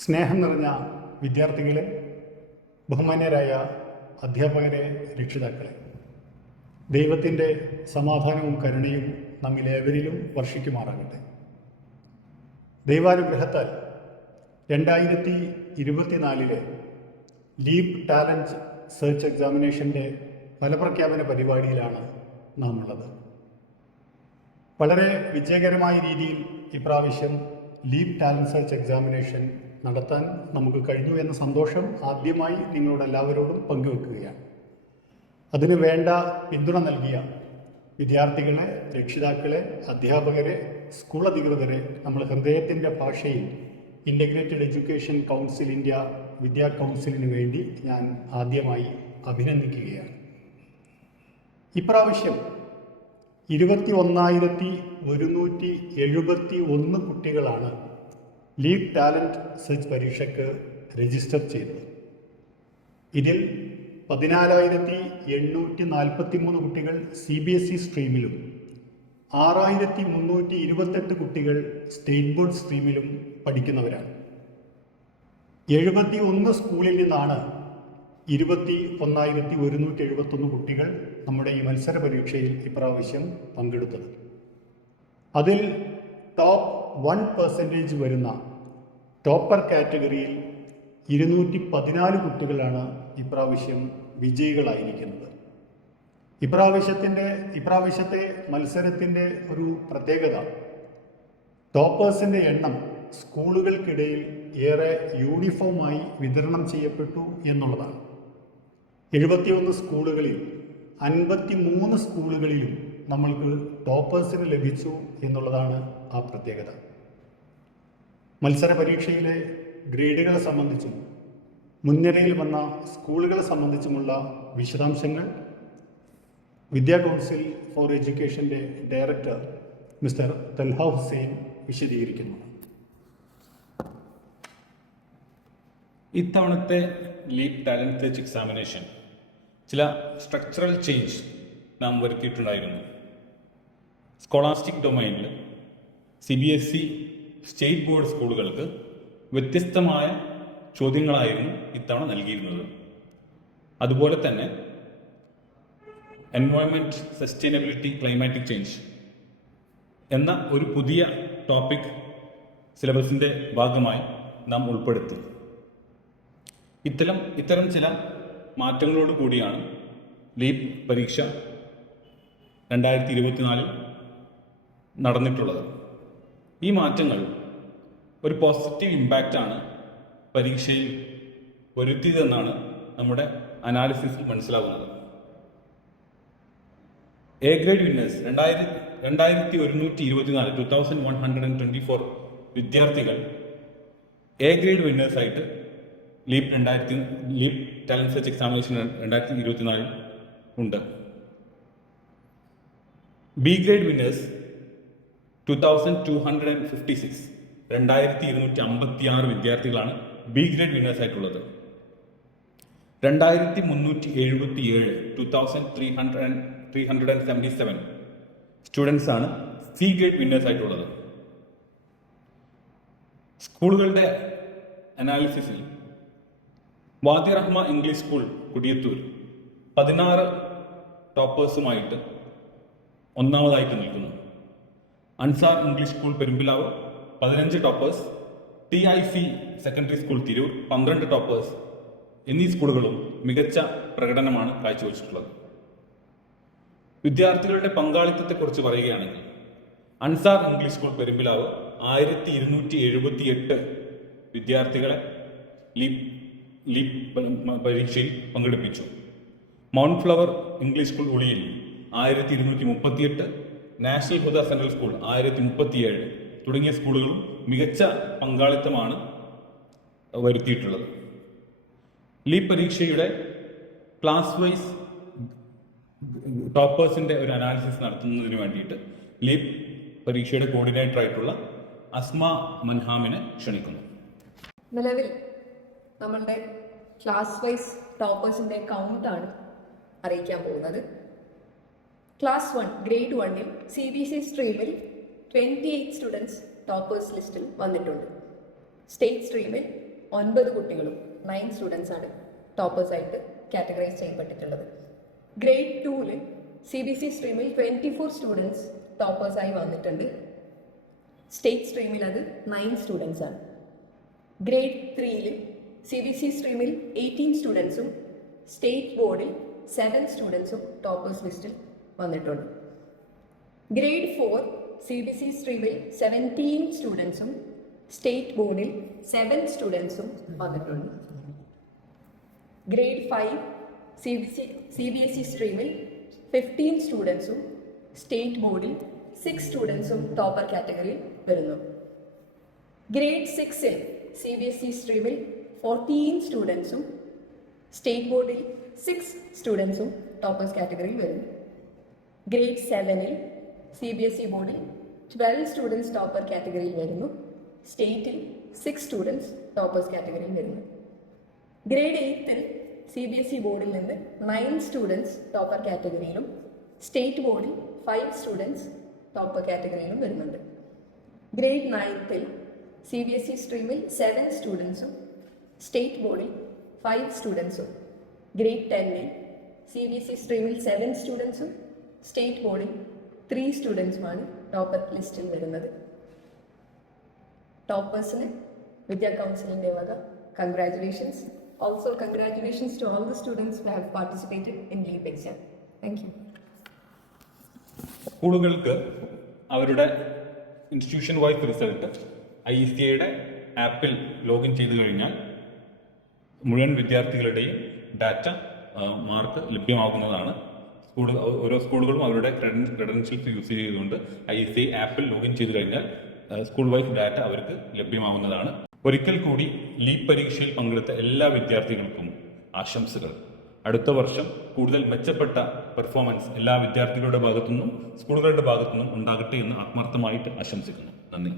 സ്നേഹം നിറഞ്ഞ വിദ്യാർത്ഥികളെ, ബഹുമാന്യരായ അധ്യാപകരെ, രക്ഷിതാക്കളെ, ദൈവത്തിൻ്റെ സമാധാനവും കരുണയും നമ്മിലേവരിലും വർഷിക്കുമാറാകട്ടെ. ദൈവാനുഗ്രഹത്താൽ 2024 ലീപ് ടാലൻറ്റ് സെർച്ച് എക്സാമിനേഷൻ്റെ ഫലപ്രഖ്യാപന പരിപാടിയിലാണ് നാം ഉള്ളത്. വളരെ വിജയകരമായ രീതിയിൽ ഇപ്രാവശ്യം ലീപ് ടാലൻറ്റ് സെർച്ച് എക്സാമിനേഷൻ നടത്താൻ നമുക്ക് കഴിഞ്ഞു എന്ന സന്തോഷം ആദ്യമായി നിങ്ങളോട് എല്ലാവരോടും പങ്കുവെക്കുകയാണ്. അതിന് വേണ്ട പിന്തുണ നൽകിയ വിദ്യാർത്ഥികളെ, രക്ഷിതാക്കളെ, അധ്യാപകരെ, സ്കൂൾ അധികൃതരെ നമ്മൾ ഹൃദയത്തിൻ്റെ ഭാഷയിൽ ഇൻ്റഗ്രേറ്റഡ് എഡ്യൂക്കേഷൻ കൗൺസിൽ ഇന്ത്യ വിദ്യാ കൗൺസിലിന് വേണ്ടി ഞാൻ ആദ്യമായി അഭിനന്ദിക്കുകയാണ്. ഇപ്രാവശ്യം 21,171 കുട്ടികളാണ് ലീപ് ടാലൻറ്റ് സെർച്ച് പരീക്ഷയ്ക്ക് രജിസ്റ്റർ ചെയ്തത്. ഇതിൽ 14,843 കുട്ടികൾ CBSE സ്ട്രീമിലും 6,328 കുട്ടികൾ സ്റ്റേറ്റ് ബോർഡ് സ്ട്രീമിലും പഠിക്കുന്നവരാണ്. 71 സ്കൂളിൽ നിന്നാണ് 21,171 കുട്ടികൾ നമ്മുടെ ഈ മത്സര പരീക്ഷയിൽ ഇപ്രാവശ്യം പങ്കെടുത്തത്. അതിൽ ടോപ്പ് 1% വരുന്ന ടോപ്പർ കാറ്റഗറിയിൽ 214 കുട്ടികളാണ് ഇപ്രാവശ്യം വിജയികളായിരിക്കുന്നത്. ഇപ്രാവശ്യത്തെ മത്സരത്തിൻ്റെ ഒരു പ്രത്യേകത ടോപ്പേഴ്സിൻ്റെ എണ്ണം സ്കൂളുകൾക്കിടയിൽ ഏറെ യൂണിഫോമായി വിതരണം ചെയ്യപ്പെട്ടു എന്നുള്ളതാണ്. 71 സ്കൂളുകളിൽ 53 സ്കൂളുകളിലും നമ്മൾക്ക് ടോപ്പേഴ്സിന് ലഭിച്ചു എന്നുള്ളതാണ് ആ പ്രത്യേകത. മത്സര പരീക്ഷയിലെ ഗ്രേഡുകളെ സംബന്ധിച്ചും മുൻനിരയിൽ വന്ന സ്കൂളുകളെ സംബന്ധിച്ചുമുള്ള വിശദാംശങ്ങൾ വിദ്യാ കൗൺസിൽ ഫോർ എഡ്യൂക്കേഷൻ്റെ ഡയറക്ടർ മിസ്റ്റർ തൽഹ ഹുസൈൻ വിശദീകരിക്കുന്നു. ഇത്തവണത്തെ ലീപ് ടാലൻറ്റ് സെർച്ച് എക്സാമിനേഷൻ ചില സ്ട്രക്ചറൽ ചേഞ്ച് നാം വരുത്തിയിട്ടുണ്ടായിരുന്നു. സ്കോളാസ്റ്റിക് ഡൊമൈനിൽ CBSE സ്റ്റേറ്റ് ബോർഡ് സ്കൂളുകൾക്ക് വ്യത്യസ്തമായ ചോദ്യങ്ങളായിരുന്നു ഇത്തവണ നൽകിയിരുന്നത്. അതുപോലെ തന്നെ എൻവയോൺമെൻറ്റ്, സസ്റ്റൈനബിലിറ്റി, ക്ലൈമാറ്റിക് ചേഞ്ച് എന്ന ഒരു പുതിയ ടോപ്പിക് സിലബസിൻ്റെ ഭാഗമായി നാം ഉൾപ്പെടുത്തി. ഇത്തരം ചില മാറ്റങ്ങളോട് കൂടിയാണ് ലീപ് പരീക്ഷ 2024 നടന്നിട്ടുള്ളത്. ഈ മാറ്റങ്ങൾ ഒരു പോസിറ്റീവ് ഇമ്പാക്റ്റാണ് പരീക്ഷയിൽ വരുത്തിയതെന്നാണ് നമ്മുടെ അനാലിസിസിൽ മനസ്സിലാകുന്നത്. എ ഗ്രേഡ് വിന്നേഴ്സ് 2124 വിദ്യാർത്ഥികൾ എ ഗ്രേഡ് വിന്നേഴ്സായിട്ട് ലീപ് ടാലൻറ്റ് സെർച്ച് എക്സാമിനേഷൻ 2024 ഉണ്ട്. ബി ഗ്രേഡ് വിന്നേഴ്സ് 2256 വിദ്യാർത്ഥികളാണ് ബി ഗ്രേഡ് വിന്നേഴ്സ് ആയിട്ടുള്ളത്. 2377 സ്റ്റുഡൻസ് ആണ് സി ഗ്രേഡ് വിന്നേഴ്സ് ആയിട്ടുള്ളത്. സ്കൂളുകളുടെ അനാലിസിസിൽ വാദി റഹ്മ ഇംഗ്ലീഷ് സ്കൂൾ കുടിയത്തൂർ 16 ടോപ്പേഴ്സുമായിട്ട് ഒന്നാമതായിട്ട് നിൽക്കുന്നു. Ansar English school Perumpilavu 15 toppers, TIC secondary school Tirur 12 toppers എന്നീ സ്കൂളുകളും മികച്ച പ്രകടനമാണ് കാഴ്ചവെച്ചിട്ടുള്ളത്. വിദ്യാർത്ഥികളുടെ പങ്കാളിത്തത്തെക്കുറിച്ച് പറയുകയാണെങ്കിൽ അൻസാർ ഇംഗ്ലീഷ് സ്കൂൾ പെരുമ്പിലാവ് 1278 വിദ്യാർത്ഥികളെ ലീപ് പരീക്ഷയിൽ പങ്കെടുപ്പിച്ചു. മൗണ്ട് ഫ്ലവർ ഇംഗ്ലീഷ് സ്കൂൾ ഉളിയിൽ 1238, നാഷണൽ ഹുദ സെൻട്രൽ സ്കൂൾ 1037 തുടങ്ങിയ സ്കൂളുകളും മികച്ച പങ്കാളിത്തമാണ് വരുത്തിയിട്ടുള്ളത്. ലീപ് പരീക്ഷയുടെ ക്ലാസ് വൈസ് ടോപ്പേഴ്സിന്റെ ഒരു അനാലിസിസ് നടത്തുന്നതിന് വേണ്ടിയിട്ട് ലീപ് പരീക്ഷയുടെ കോർഡിനേറ്റർ ആയിട്ടുള്ള അസ്മ മൻഹാമിനെ ക്ഷണിക്കുന്നു. നിലവിൽ നമ്മളുടെ ക്ലാസ് വൈസ് ടോപ്പേഴ്സിന്റെ കൗണ്ടാണ് അറിയിക്കാൻ പോകുന്നത്. ക്ലാസ് 1 ഗ്രേഡ് 1-ൽ CBSE സ്ട്രീമിൽ 28 സ്റ്റുഡൻസ് ടോപ്പേഴ്സ് ലിസ്റ്റിൽ വന്നിട്ടുണ്ട്. സ്റ്റേറ്റ് സ്ട്രീമിൽ 9 കുട്ടികളും 9 സ്റ്റുഡൻസ് ആണ് ടോപ്പേഴ്സ് ആയിട്ട് കാറ്റഗറൈസ് ചെയ്യപ്പെട്ടിട്ടുള്ളത്. ഗ്രേഡ് 2-ൽ CBSE സ്ട്രീമിൽ 24 സ്റ്റുഡൻസ് ടോപ്പേഴ്സായി വന്നിട്ടുണ്ട്. സ്റ്റേറ്റ് സ്ട്രീമിൽ അത് 9 സ്റ്റുഡൻസ് ആണ്. ഗ്രേഡ് 3-ൽ CBSE സ്ട്രീമിൽ 18 സ്റ്റുഡൻസും സ്റ്റേറ്റ് ബോർഡിൽ 7 സ്റ്റുഡൻസും ടോപ്പേഴ്സ് ലിസ്റ്റിൽ വന്നിട്ടുണ്ട്. ഗ്രേഡ് 4 CBSE സ്ട്രീമിൽ 17 സ്റ്റുഡൻസും സ്റ്റേറ്റ് ബോർഡിൽ 7 സ്റ്റുഡൻസും വന്നിട്ടുണ്ട്. ഗ്രേഡ് 5 CBSE സ്ട്രീമിൽ 15 സ്റ്റുഡൻസും സ്റ്റേറ്റ് ബോർഡിൽ 6 സ്റ്റുഡൻസും ടോപ്പർ കാറ്റഗറിയിൽ വരുന്നു. ഗ്രേഡ് 6-ൽ CBSE സ്ട്രീമിൽ 14 സ്റ്റുഡൻസും സ്റ്റേറ്റ് ബോർഡിൽ 6 സ്റ്റുഡൻസും ടോപ്പേഴ്സ് കാറ്റഗറിയിൽ വരുന്നു. ഗ്രേഡ് 7-ൽ CBSE ബോർഡിൽ 12 സ്റ്റുഡൻസ് ടോപ്പർ കാറ്റഗറിയിൽ വരുന്നു. സ്റ്റേറ്റിൽ 6 സ്റ്റുഡൻസ് ടോപ്പേഴ്സ് കാറ്റഗറിയിൽ വരുന്നു. ഗ്രേഡ് 8-ൽ CBSE ബോർഡിൽ നിന്ന് 9 സ്റ്റുഡൻസ് ടോപ്പർ കാറ്റഗറിയിലും സ്റ്റേറ്റ് ബോർഡിൽ 5 സ്റ്റുഡൻസ് ടോപ്പർ കാറ്റഗറിയിലും വരുന്നുണ്ട്. ഗ്രേഡ് 9-ൽ CBSE സ്ട്രീമിൽ 7 സ്റ്റുഡൻസും സ്റ്റേറ്റ് ബോർഡിൽ 5 സ്റ്റുഡൻസും. ഗ്രേഡ് 10-ൽ CBSE സ്ട്രീമിൽ 7 സ്റ്റുഡൻസും സ്റ്റേറ്റ് ബോർഡിൽ 3 സ്റ്റുഡൻസുമാണ് ടോപ്പർ ലിസ്റ്റിൽ വരുന്നത്. ടോപ്പേഴ്സിന് വിദ്യാ കൗൺസിലിൻ്റെ വക congratulations. Also, congratulations to all the students who have participated in LEAP exam. Thank you. സ്കൂളുകൾക്ക് അവരുടെ ഇൻസ്റ്റിറ്റ്യൂഷൻ വൈസ് റിസൾട്ട് ICAI ആപ്പിൽ ലോഗിൻ ചെയ്തു കഴിഞ്ഞാൽ മുഴുവൻ വിദ്യാർത്ഥികളുടെയും ഡാറ്റ മാർക്ക് ലഭ്യമാകുന്നതാണ്. ഓരോ സ്കൂളുകളും അവരുടെ ക്രെഡൻഷ്യൽസ് യൂസ് ചെയ്തുകൊണ്ട് ICAI ആപ്പിൽ ലോഗിൻ ചെയ്തു കഴിഞ്ഞാൽ സ്കൂൾ വൈസ് ഡാറ്റ അവർക്ക് ലഭ്യമാവുന്നതാണ്. ഒരിക്കൽ കൂടി ലീപ് പരീക്ഷയിൽ പങ്കെടുത്ത എല്ലാ വിദ്യാർത്ഥികൾക്കും ആശംസകൾ. അടുത്ത വർഷം കൂടുതൽ മെച്ചപ്പെട്ട പെർഫോമൻസ് എല്ലാ വിദ്യാർത്ഥികളുടെ ഭാഗത്തുനിന്നും സ്കൂളുകളുടെ ഭാഗത്തുനിന്നും ഉണ്ടാകട്ടെ എന്ന് ആത്മാർത്ഥമായിട്ട് ആശംസിക്കുന്നു. നന്ദി.